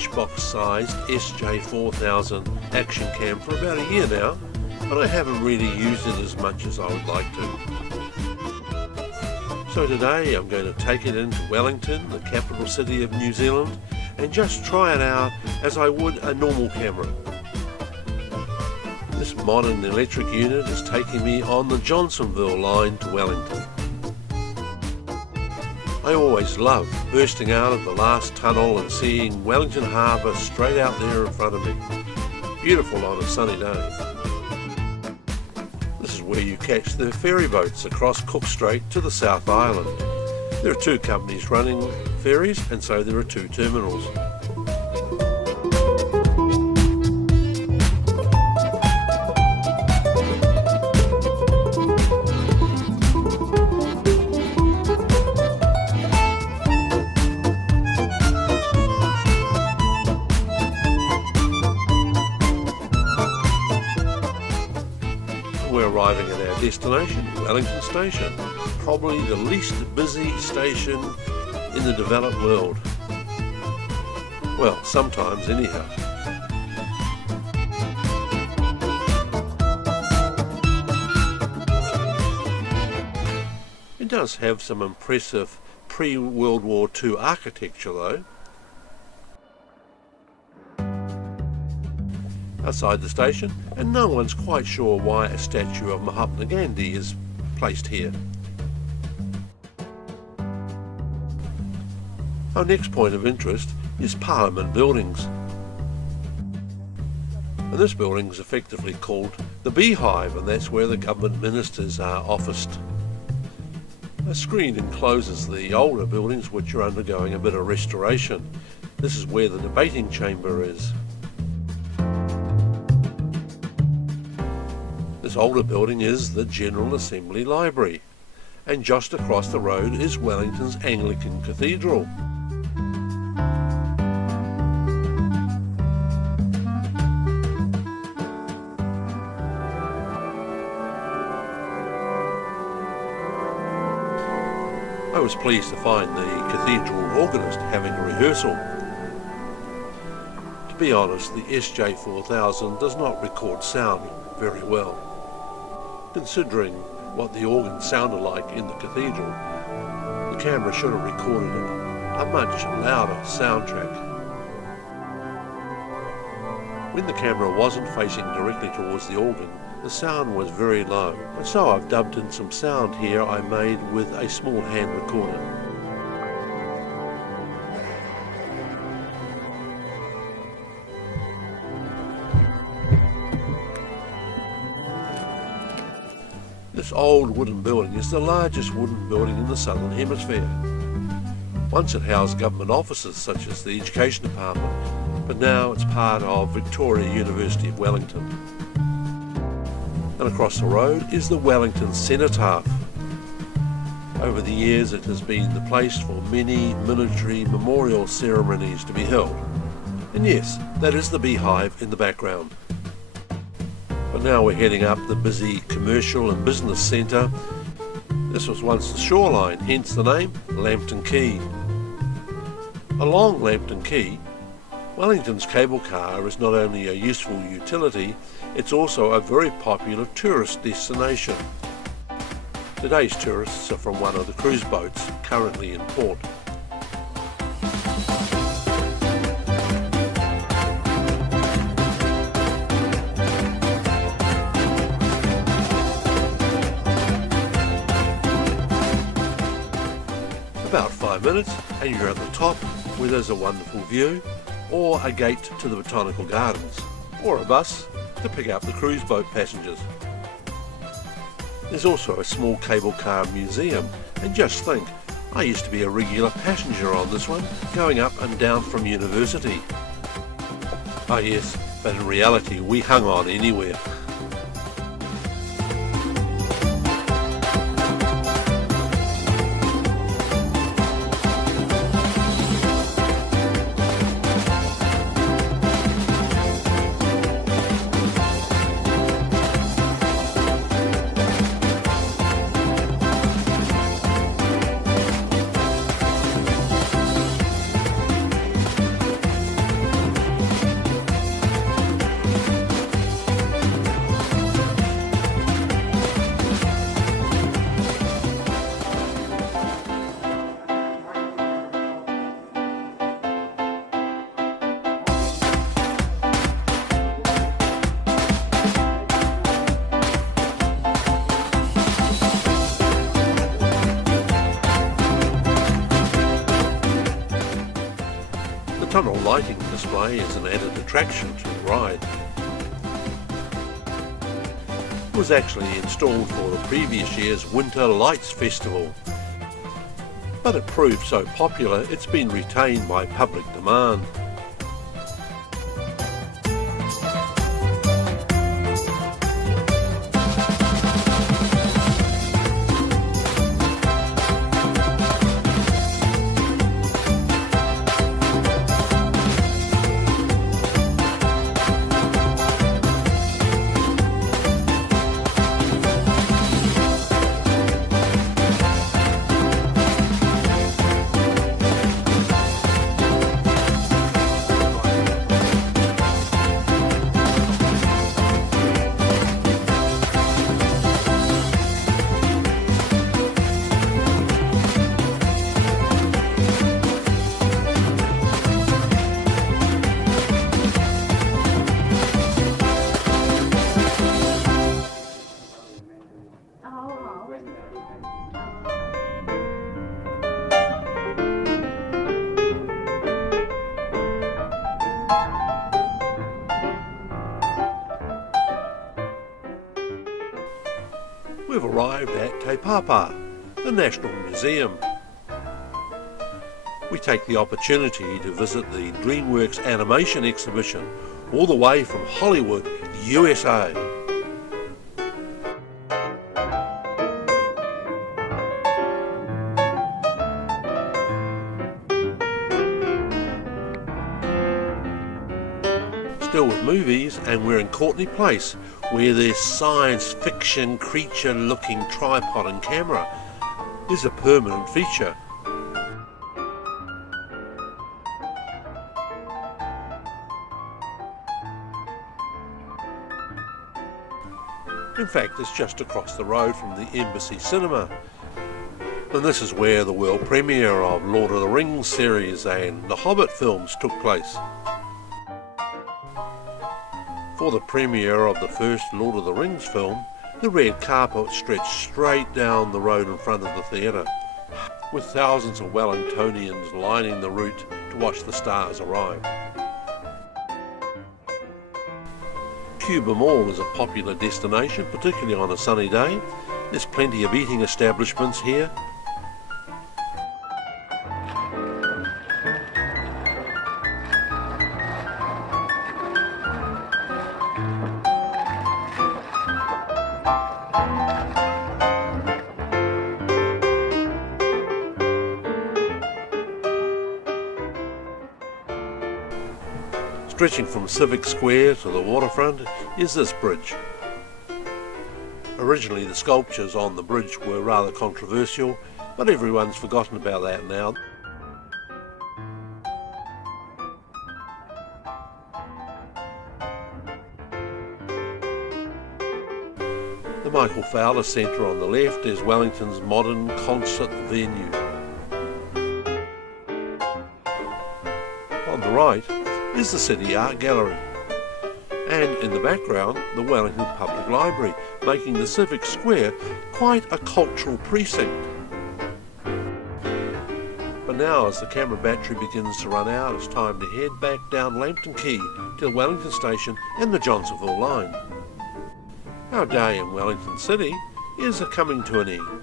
matchbox sized SJ4000 action cam for about a year now, but I haven't really used it as much as I would like to. So today I'm going to take it into Wellington, the capital city of New Zealand, and just try it out as I would a normal camera. This modern electric unit is taking me on the Johnsonville line to Wellington. I always love bursting out of the last tunnel and seeing Wellington Harbour straight out there in front of me. Beautiful on a sunny day. This is where you catch the ferry boats across Cook Strait to the South Island. There are two companies running ferries, and so there are two terminals. We're arriving at our destination, Wellington Station, probably the least busy station in the developed world. Well, sometimes anyhow. It does have some impressive pre-World War II architecture though. Outside the station, and no one's quite sure why a statue of Mahatma Gandhi is placed here. Our next point of interest is Parliament Buildings. And this building is effectively called the Beehive, and that's where the government ministers are officed. A screen encloses the older buildings which are undergoing a bit of restoration. This is where the debating chamber is. This older building is the General Assembly Library, and just across the road is Wellington's Anglican Cathedral. I was pleased to find the cathedral organist having a rehearsal. To be honest, the SJ4000 does not record sound very well. Considering what the organ sounded like in the cathedral, the camera should have recorded a much louder soundtrack. When the camera wasn't facing directly towards the organ, the sound was very low, and so I've dubbed in some sound here I made with a small hand recorder. This old wooden building is the largest wooden building in the Southern Hemisphere. Once it housed government offices such as the Education Department, but now it's part of Victoria University of Wellington. And across the road is the Wellington Cenotaph. Over the years it has been the place for many military memorial ceremonies to be held. And yes, that is the Beehive in the background. But now we're heading up the busy commercial and business centre. This was once the shoreline, hence the name Lambton Quay. Along Lambton Quay, Wellington's cable car is not only a useful utility, it's also a very popular tourist destination. Today's tourists are from one of the cruise boats currently in port. About 5 minutes and you're at the top where there's a wonderful view, or a gate to the botanical gardens, or a bus to pick up the cruise boat passengers. There's also a small cable car museum, and just think, I used to be a regular passenger on this one, going up and down from university. Oh yes, but in reality we hung on anywhere. lighting display is an added attraction to the ride. It was actually installed for the previous year's Winter Lights Festival, but it proved so popular it's been retained by public demand. We've arrived at Te Papa, the National Museum. We take the opportunity to visit the DreamWorks animation exhibition all the way from Hollywood, USA. Still with movies, and we're in Courtney Place, where this science fiction creature looking tripod and camera is a permanent feature. In fact, it's just across the road from the Embassy Cinema. And this is where the world premiere of Lord of the Rings series and the Hobbit films took place. For the premiere of the first Lord of the Rings film, the red carpet stretched straight down the road in front of the theatre, with thousands of Wellingtonians lining the route to watch the stars arrive. Cuba Mall is a popular destination, particularly on a sunny day. There's plenty of eating establishments here. Stretching from Civic Square to the waterfront is this bridge. Originally the sculptures on the bridge were rather controversial, but everyone's forgotten about that now. The Michael Fowler Centre on the left is Wellington's modern concert venue. On the right is the City Art Gallery, and in the background the Wellington Public Library, making the Civic Square quite a cultural precinct. But now, as the camera battery begins to run out, it's time to head back down Lambton Quay to the Wellington Station and the Johnsonville line. Our day in Wellington City is coming to an end.